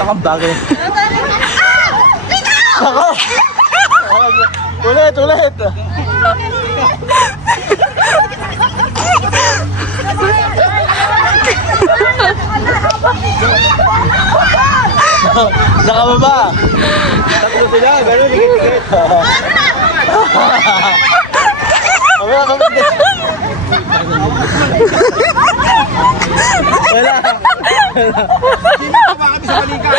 Nakang bagay. Ako! Ulit, ulit! Nakababa! Tatlo sila, gano'n, higit-higit. Wala. Sino ka ba kami sa balikan?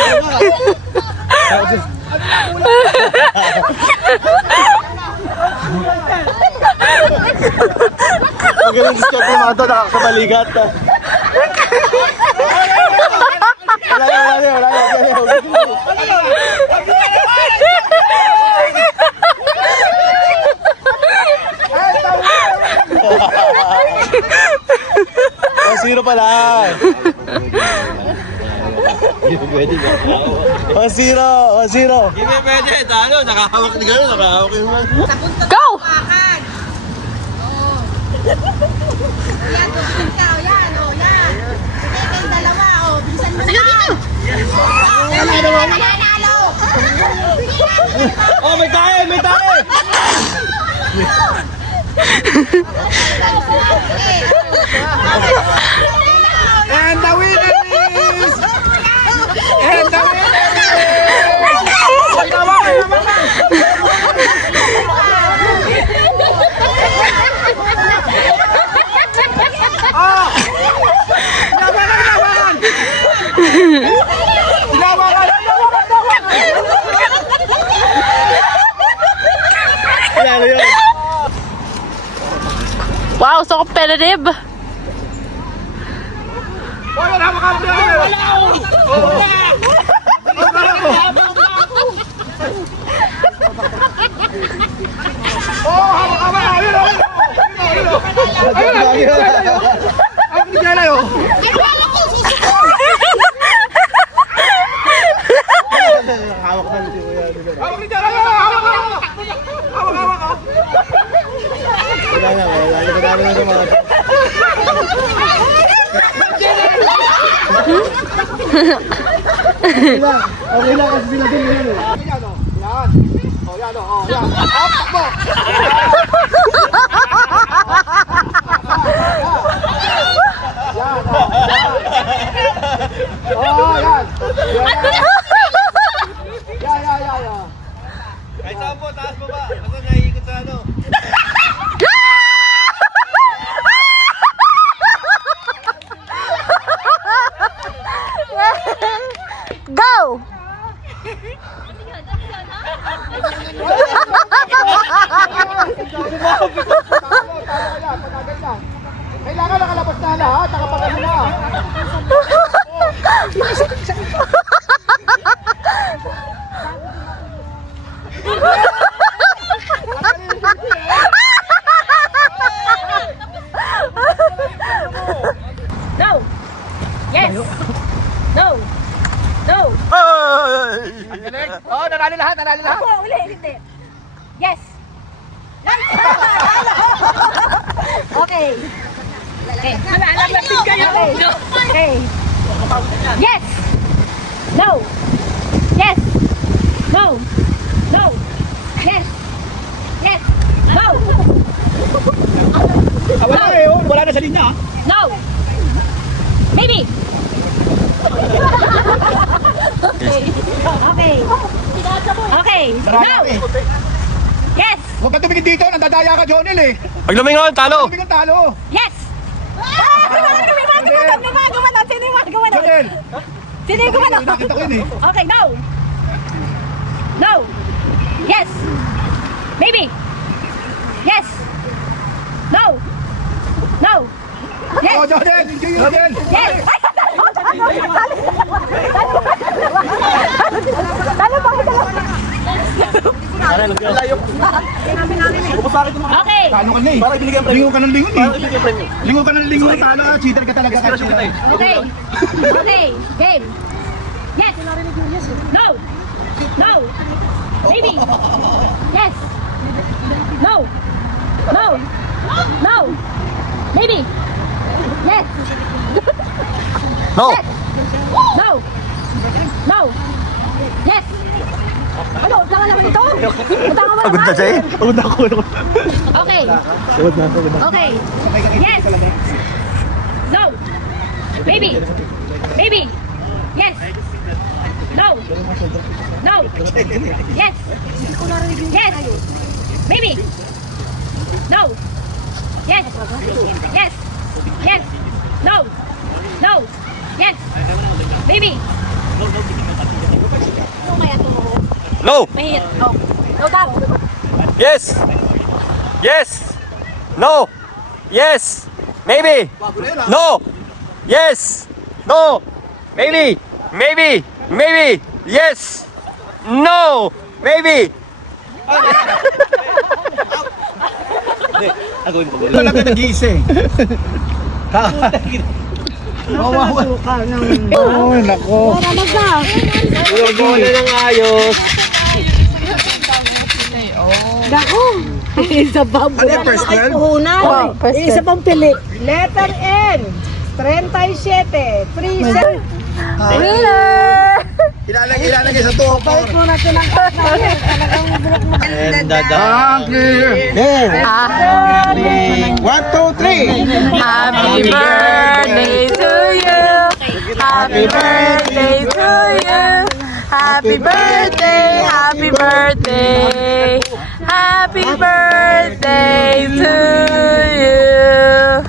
Magaling discount yung mga ito, nakakabalikat. Wala. Zero pala. Pwede ba? Zero. Hindi pwede. Talo, nakahawak ni gano'n, nakahawak yung mga. Go! Yan, tutusin ka. Yan. Sige, kayong dalawa. Bilisan mo na. Nanalo. Oh, may tayo! And the winner is... Wow, so competitive. Okay lang kasi sila din yun. Yan. Takbo! Yan. Kahit saan po, taas mo ba? Basta naiikot sa ano. Go! Kailangan nakalabas na lahat, nakapagano na. No! Yes! No! Oh, nanalo lahat. Ako, uli. Hindi. Yes. Okay. Nalalatin kayo! Okay. Yes. No. Yes. No. Yes. No. Wala na sa linya. No. Maybe. Okay. No. Yes. Huwag ka tumingin dito, nandadaya ka, Jonel eh. Pag lumingon, talo! Tumingin talo. Yes. Jonel, Sino yung gumano? nakita ko yun eh. Okay, no. Yes. Maybe. Yes. No. Yes. Oh, Jonel, Jonel. Yes. Okay. Talo ka na eh. Para ibigay ang premyo. Lingo ka ng lingon eh. Para ibigay ang premyo. Lingo ka ng lingon, talo ka. Cheater ka talaga. Inspirasyon kita eh. Okay. Game. Yes. No. Maybe. Yes. No. Maybe. Yes. No. No! No! Yes! Ano? Tama naman ito? Tama Pagod na siya eh. Pagod na ako. Okay. Pagod na. Okay. Yes! No! Baby! Baby! Yes! No! No! Yes! Yes! Baby! No! Yes! Yes! Yes! No! No! Yes! Baby! No. Mahit. Oh. No daw. Yes. Yes. No. Yes. Maybe. No. Yes. No. Maybe. Maybe. Maybe. Yes. No. Maybe. Wala ka nag-iising. Oo, nako. Bola ng ayos. Isa pa Ano yung first one? Isa pang pili. Letter N. 37. 37. Ilalagay sa tuwa pa. Mo na tinangkat na yun. Talagang burok mo. Thank you. There. 1, 2, 3. Happy birthday to you. Happy birthday to you. Happy birthday, happy birthday. Happy birthday to you.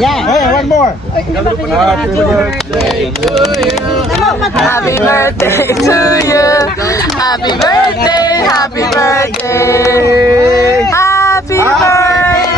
Hey, one more. Happy birthday to you. Happy birthday to you. Happy birthday, happy birthday. Happy birthday